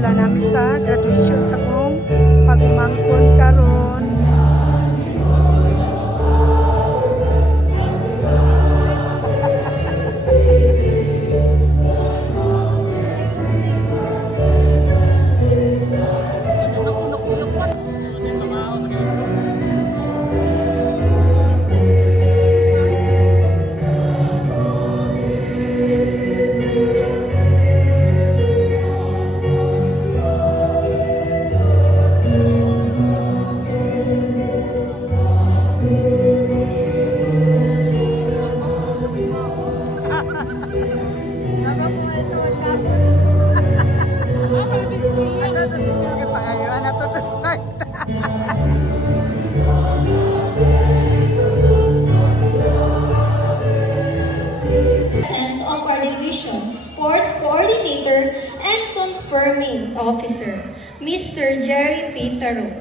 gala namin sa graduation sa kong pagmangkon karon. Sense of our division, sports coordinator and confirming officer, Mr. Jerry Pitaro,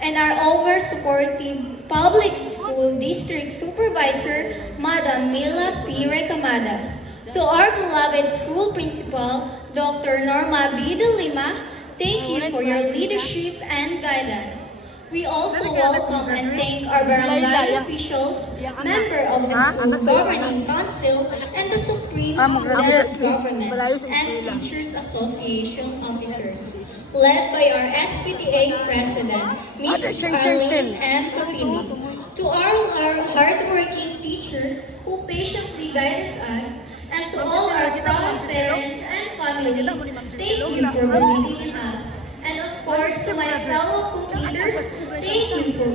and our over-supportive public school district supervisor, Madam Mila P. Recamadas. To our beloved school principal, Dr. Norma B. De Lima, thank you for your leadership and guidance. We also welcome and thank our barangay officials, member of the school governing council, and the supreme student government and teachers association officers, led by our SPTA president, Ms. Arlene M. Capili. To our hardworking teachers who patiently guide us, and to all our proud parents and families, thank you for believing in us. And of course, to my fellow completers, thank you for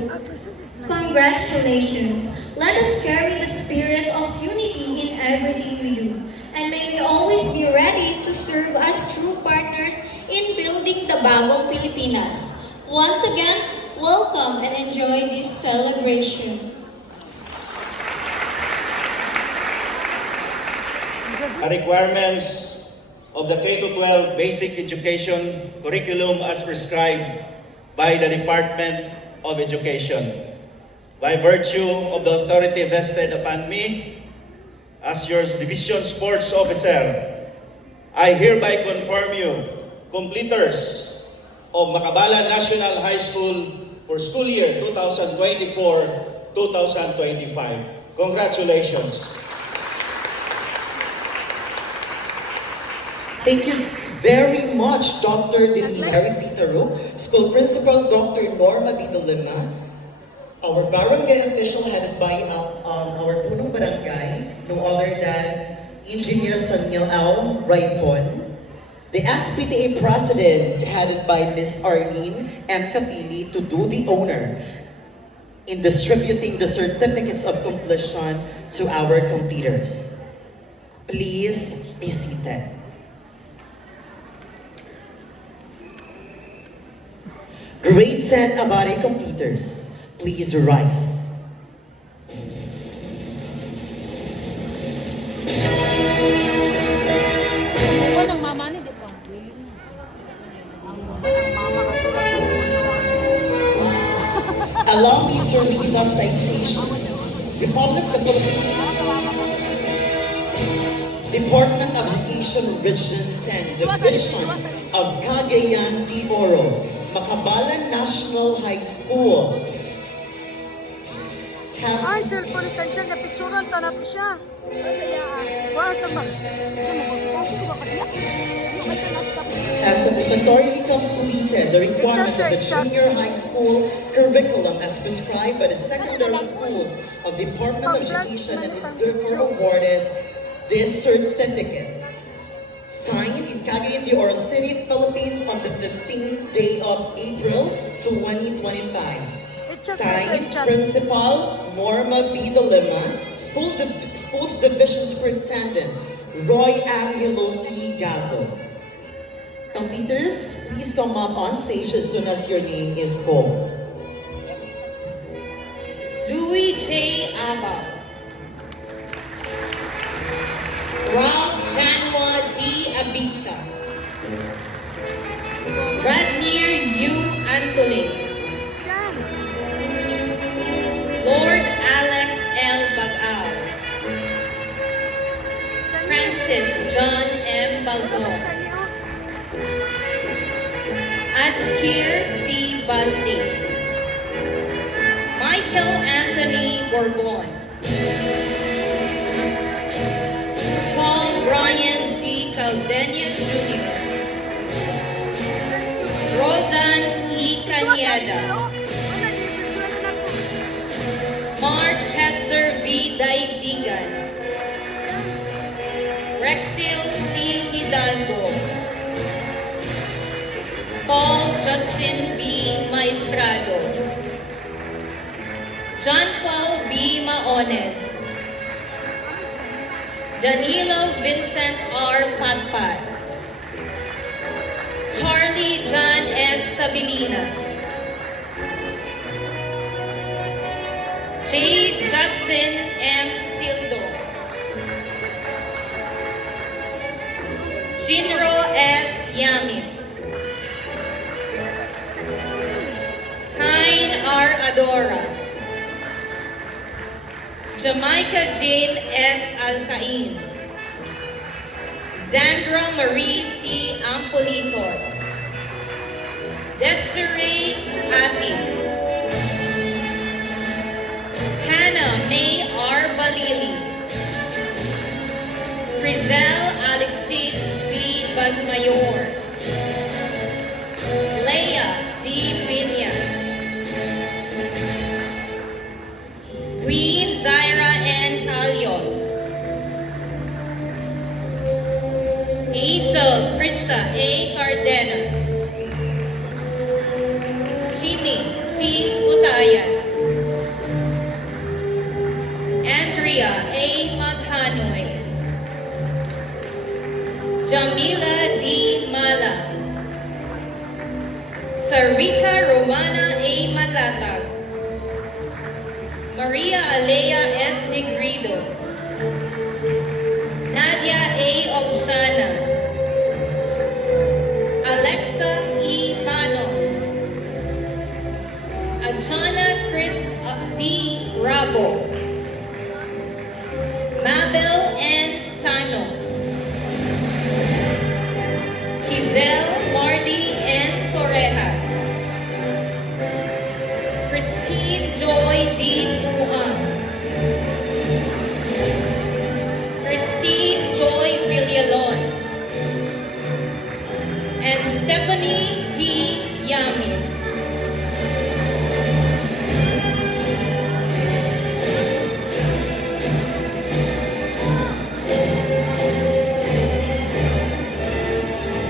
congratulations. Let us carry the spirit of unity in everything we do. And may we always be ready to serve as true partners in building the Bagong Pilipinas. Once again, welcome and enjoy this celebration. The requirements of the K-12 basic education curriculum as prescribed by the Department of Education. By virtue of the authority vested upon me as your division sports officer, I hereby confirm you completers of Makabalan National High School for school year 2024-2025. Congratulations. Thank you very much, Dr. Harry Pitaro, School Principal Dr. Norma B. De Lima, our barangay official headed by our punong barangay, no other than Engineer Saniel L. Raipon, the SPTA President headed by Ms. Arlene M. Capili to do the honor in distributing the certificates of completion to our completers. Please be seated. Grade 10 Abare completers, please rise. Allow me to read the citation. Republic of the Philippines, Department of Education Region 10, Division of Cagayan de Oro, Makabalan National High School Ay, cellphone extension na picturean ta natin siya. has satisfactorily completed the requirements of the junior high school curriculum as prescribed by the secondary schools of the Department of Education and is therefore awarded this certificate. Signed in Cagayan de Oro City, Philippines on the 15th day of April 2025. Signed, Principal Norma B. De Lima, Schools Division Superintendent Roy Angelo E. Gaso. Completers, please come up on stage as soon as your name is called. Louis J. Abba, Ralph Janwa D. Abisha, Radnir U. Anthony, Lord Alex L. Bagao, Francis John M. Baldon, Adskir C. Balti, Michael Anthony Bourbon, Paul Brian G. Caldeña Jr., Roldan E. Cañeda, Mark Chester V. Daigdigan, Rexil C. Hidalgo, Paul Justin B. Maestrado, John Paul B. Maones, Danilo Vincent R. Patpat, Charlie John S. Sabilina, J. Justin M. Sildo, Shinro S. Yamin, Kain R. Adora, Jamaica Jane S. Alcain, Zandra Marie C. Ampolitor, Desiree Ati, Hannah May R. Balili, Frizel Alexis B. Bazmayor, Leia D. Vinyas, Queen Zaira N. Calios, Angel Krisha A. Cardenas, Chini T. Utayan, Andrea A. Maghanoy, Jamila D. Mala, Sarika Romana A. Malatag, Maria Alea S. Negrido, Nadia A. Obshana, Alexa E. Manos, Ajana Christ D. Rabo, Mabel N. Tano, Kizel Mardi N. Torrejas, Christine Joy D. Muang, Christine Joy Villalon, and Stephanie D. Yami.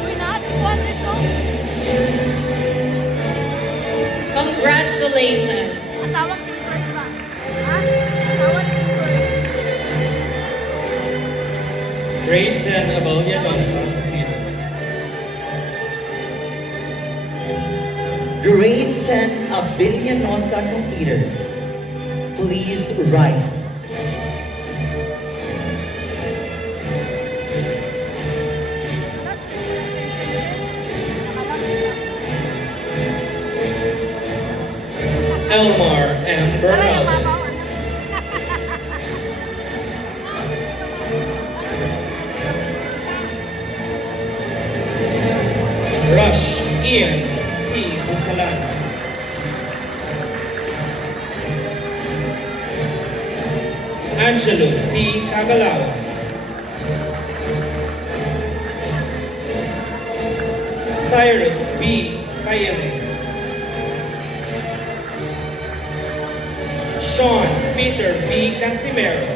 Uy, nakasapuan this song. Congratulations! Asawang Gilbert ba? Ha? Asawang Gilbert. Grade 10 Abalia Nostra completers. Grade 10 Abilianosa completers. Please rise. Elmar M. Bernaldez. Rush Ian C. Busalan. Angelo P. Cagalawa. Cyrus B. Kayeling. Sean Peter B. Casimero.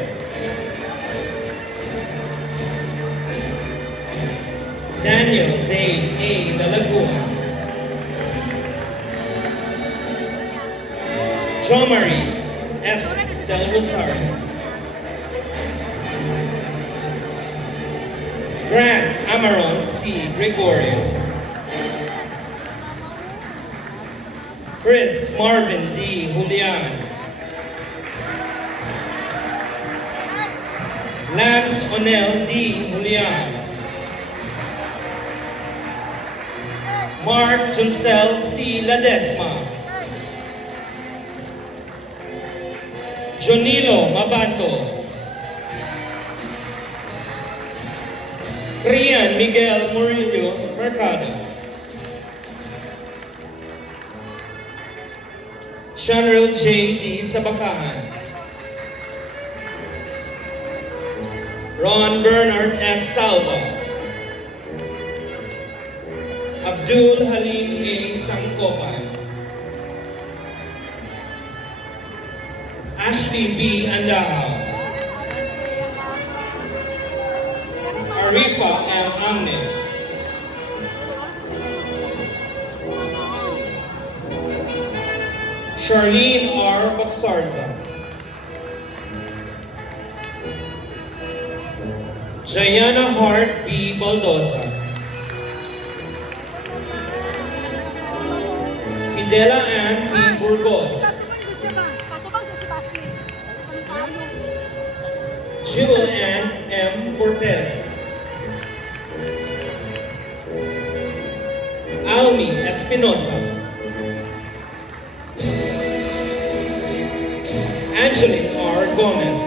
Daniel Dave A. Dalagua. Jomari S. Del Rosario. Grant Amaron C. Gregorio. Chris Marvin D. Julian. Lance Onel D. Julian. Mark Joncel C. Ladesma. Jonilo Mabato. Rian Miguel Murillo Mercado. Shanrel J. D. Sabacahan. Ron Bernard S. Salva. Abdul Halim A. Sangkopan. Ashley B. Andahaw. Arifa M. Amne. Charlene R. Baksarza. Jayana Hart B. Baldoza. Fidela Ann T. Burgos. Jewel Ann M. Cortez. Almi Espinosa. Angelique R. Gomez.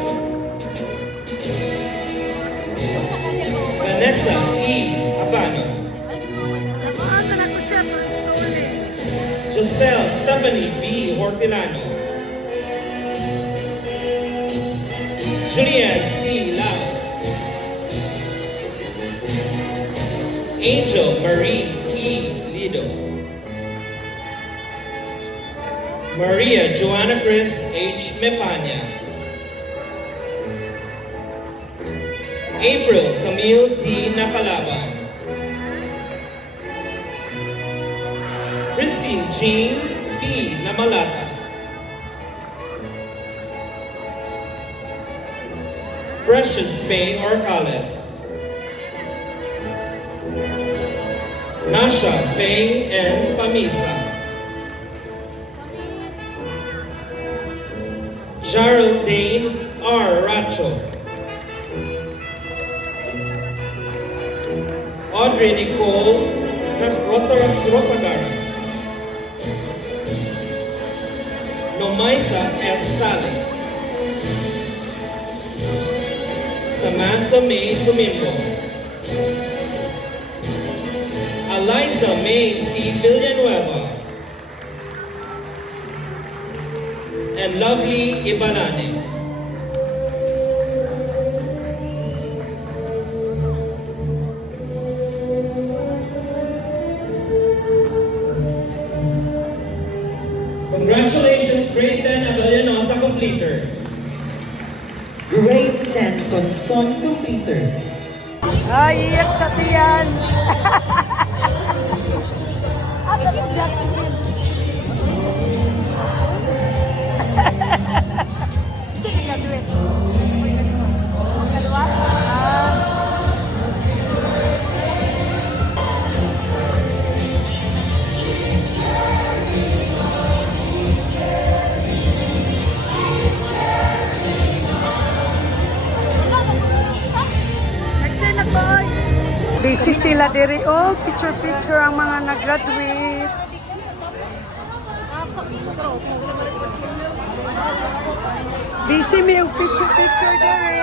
Vanessa E. Abano. Joselle Stephanie B. Hortilano. Julianne C. Laos. Angel Marie E. Lido. Maria Joanna Chris H. Mepanya. April Camille T. Nakalaban. Christine Jean B. Namalata. Precious May Orcales. Nasha Faye N. Pamisa. Geraldine R. Racho. Audrey Nicole Rosagara. Nomaisa S. Sally. Samantha May Domingo. Eliza May C. Villanueva. And Lovely Ibalane. Congratulations, Grade 10 Abellanosa completers. Grade 10 Conson completers. Ay, iyak sa tiyan. Sige ka, duet. Dalawa? Busy sila diri. Oh, picture-picture ang mga nag-graduate. Busy may yung picture-picture diri.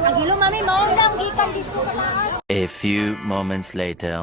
Ang hilo, mami, maunang gikan dito sa taas. A few moments later.